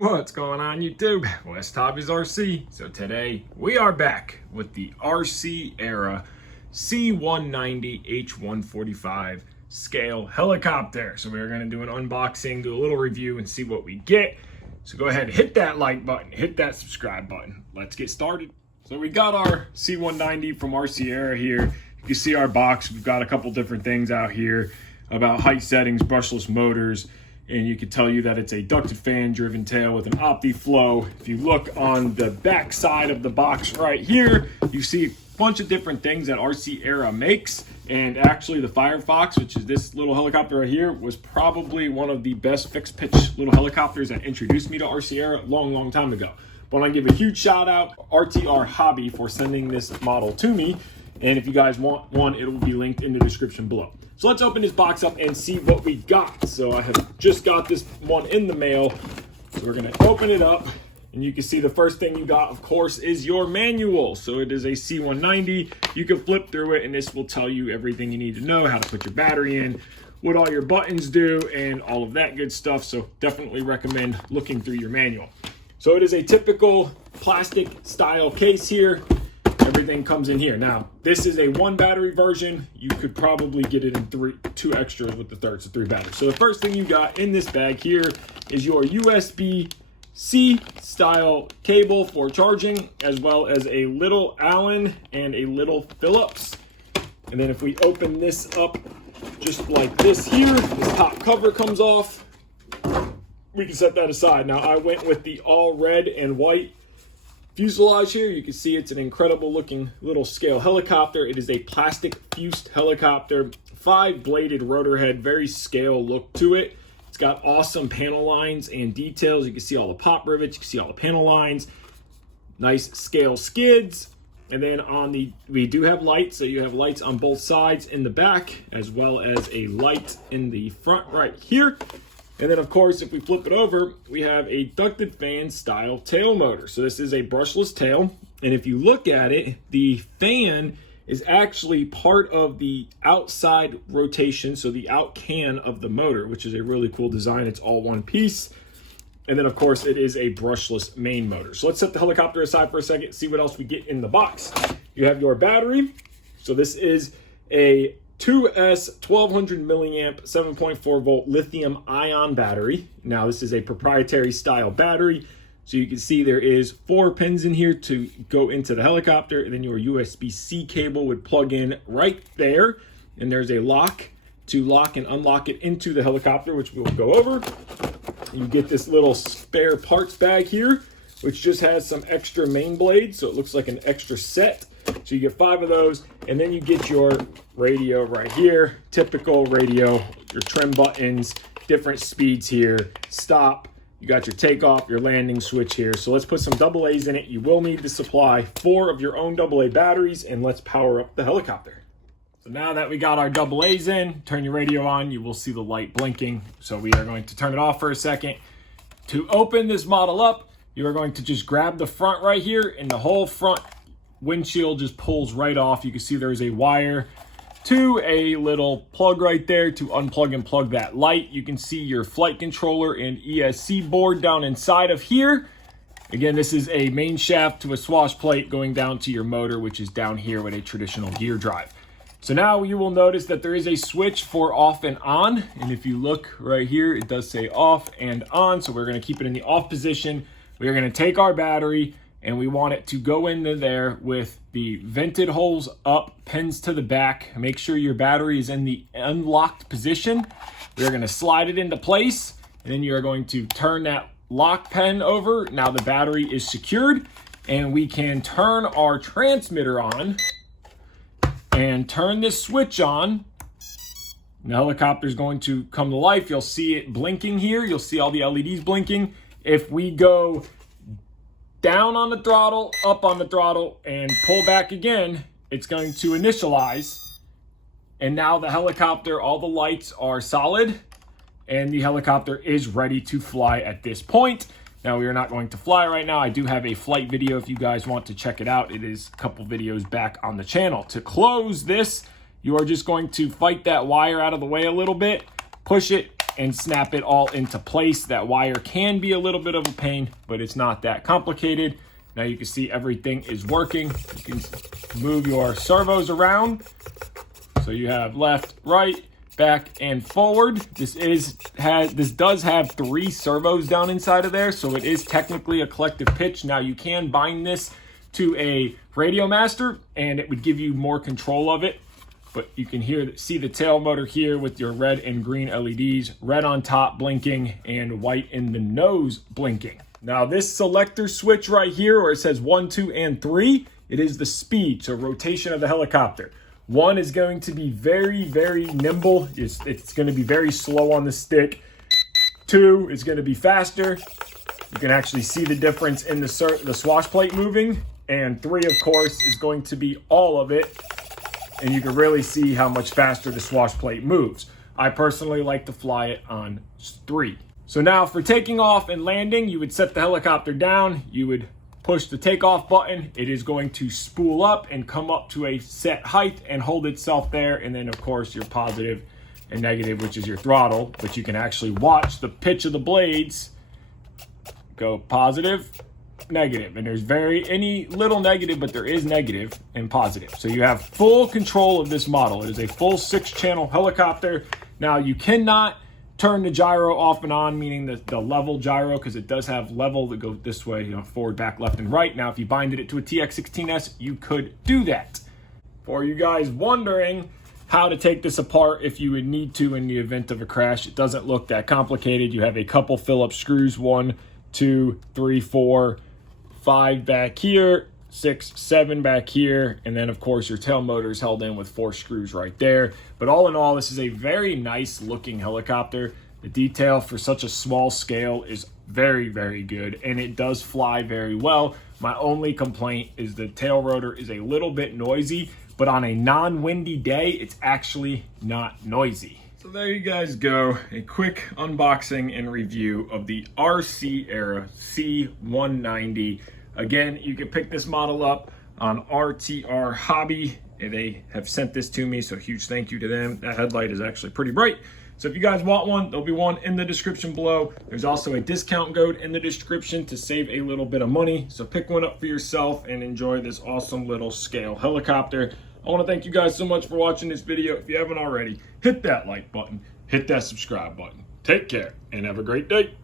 What's going on YouTube? WestHobbiesRC. So today we are back with the RC era C190 H-145 scale helicopter. So we're going to do an unboxing, do a little review and see what we get. So go ahead and hit that like button, hit that subscribe button. Let's get started. So we got our C190 from RC era here. You can see our box. We've got a couple different things out here about height settings, brushless motors. And you can tell you that it's a ducted fan driven tail with an OptiFlow. If you look on the back side of the box right here, you see a bunch of different things that RC era makes. And actually the Firefox, which is this little helicopter right here, was probably one of the best fixed pitch little helicopters that introduced me to RC era a long time ago. But I want to give a huge shout out RTRhobby for sending this model to me. And if you guys want one, it will be linked in the description below. So let's open this box up and see what we got. So I have just got this one in the mail. So we're gonna open it up and you can see the first thing you got, of course, is your manual. So it is a C190. You can flip through it and this will tell you everything you need to know, how to put your battery in, what all your buttons do, and all of that good stuff. So definitely recommend looking through your manual. So it is a typical plastic style case here. Everything comes in here. Now, this is a 1 battery version. You could probably get it in 2 extras with the third, so 3 batteries. So the first thing you got in this bag here is your USB-C style cable for charging, as well as a little Allen and a little Phillips. And then if we open this up just like this here, this top cover comes off. We can set that aside. Now, I went with the all red and white fuselage here. You can see it's an incredible looking little scale helicopter. It is a plastic fused helicopter, 5-bladed rotor head, very scale look to it. It's got awesome panel lines and details. You can see all the pop rivets, you can see all the panel lines, nice scale skids. And then we do have lights, so you have lights on both sides in the back, as well as a light in the front right here. And then, of course, if we flip it over, we have a ducted fan style tail motor. So this is a brushless tail. And if you look at it, the fan is actually part of the outside rotation, so the out can of the motor, which is a really cool design. It's all one piece. And then, of course, it is a brushless main motor. So let's set the helicopter aside for a second, see what else we get in the box. You have your battery. So this is a 2S 1200 milliamp 7.4 volt lithium ion battery. Now this is a proprietary style battery. So you can see there is 4 pins in here to go into the helicopter, and then your USB-C cable would plug in right there. And there's a lock to lock and unlock it into the helicopter, which we'll go over. You get this little spare parts bag here, which just has some extra main blades. So it looks like an extra set. So you get 5 of those, and then you get your radio right here, typical radio, your trim buttons, different speeds here, stop, you got your takeoff, your landing switch here. So let's put some AA's in it. You will need to supply 4 of your own AA batteries, and let's power up the helicopter. So now that we got our AA's in, turn your radio on, you will see the light blinking. So we are going to turn it off for a second. To open this model up, you are going to just grab the front right here, and the whole front windshield just pulls right off. You can see there's a wire to a little plug right there to unplug and plug that light. You can see your flight controller and ESC board down inside of here. Again, this is a main shaft to a swash plate going down to your motor, which is down here with a traditional gear drive. So now you will notice that there is a switch for off and on. And if you look right here, it does say off and on. So we're going to keep it in the off position. We are going to take our battery, and we want it to go into there with the vented holes up, pins to the back. Make sure your battery is in the unlocked position. We're gonna slide it into place, and then you're going to turn that lock pin over. Now the battery is secured, and we can turn our transmitter on and turn this switch on. The helicopter is going to come to life. You'll see it blinking here. You'll see all the LEDs blinking. If we go down on the throttle, up on the throttle, and pull back again, it's going to initialize. And now the helicopter, all the lights are solid, and the helicopter is ready to fly at this point. Now, we are not going to fly right now. I do have a flight video if you guys want to check it out. It is a couple videos back on the channel. To close this, you are just going to fight that wire out of the way a little bit, push it, and snap it all into place. That wire can be a little bit of a pain, but it's not that complicated. Now you can see everything is working. You can move your servos around. So you have left, right, back, and forward. This does have 3 servos down inside of there, so it is technically a collective pitch. Now you can bind this to a radio master, and it would give you more control of it. But you can see the tail motor here with your red and green LEDs, red on top blinking and white in the nose blinking. Now this selector switch right here where it says 1, 2, and 3, it is the speed, so rotation of the helicopter. 1 is going to be very, very nimble. It's going to be very slow on the stick. 2 is going to be faster. You can actually see the difference in the swash plate moving. And 3, of course, is going to be all of it. And you can really see how much faster the swash plate moves. I personally like to fly it on 3. So now for taking off and landing, you would set the helicopter down. You would push the takeoff button. It is going to spool up and come up to a set height and hold itself there. And then, of course, your positive and negative, which is your throttle. But you can actually watch the pitch of the blades go positive, negative, and there's any little negative, but there is negative and positive. So you have full control of this model. It is a full 6-channel helicopter. Now you cannot turn the gyro off and on, meaning the level gyro, because it does have level that goes this way, forward, back, left, and right. Now if you binded it to a TX16S, you could do that. For you guys wondering how to take this apart if you would need to in the event of a crash, it doesn't look that complicated. You have a couple Phillips screws, 1, 2, 3, 4, 5 back here, 6, 7 back here, and then of course your tail motor is held in with 4 screws right there. But all in all, this is a very nice looking helicopter. The detail for such a small scale is very, very good, and it does fly very well. My only complaint is the tail rotor is a little bit noisy, but on a non-windy day, it's actually not noisy. So there you guys go, a quick unboxing and review of the RC era C190. Again, you can pick this model up on RTRhobby. They have sent this to me, so huge thank you to them. That headlight is actually pretty bright. So if you guys want one, there'll be one in the description below. There's also a discount code in the description to save a little bit of money. So pick one up for yourself and enjoy this awesome little scale helicopter. I want to thank you guys so much for watching this video. If you haven't already, hit that like button, hit that subscribe button. Take care and have a great day.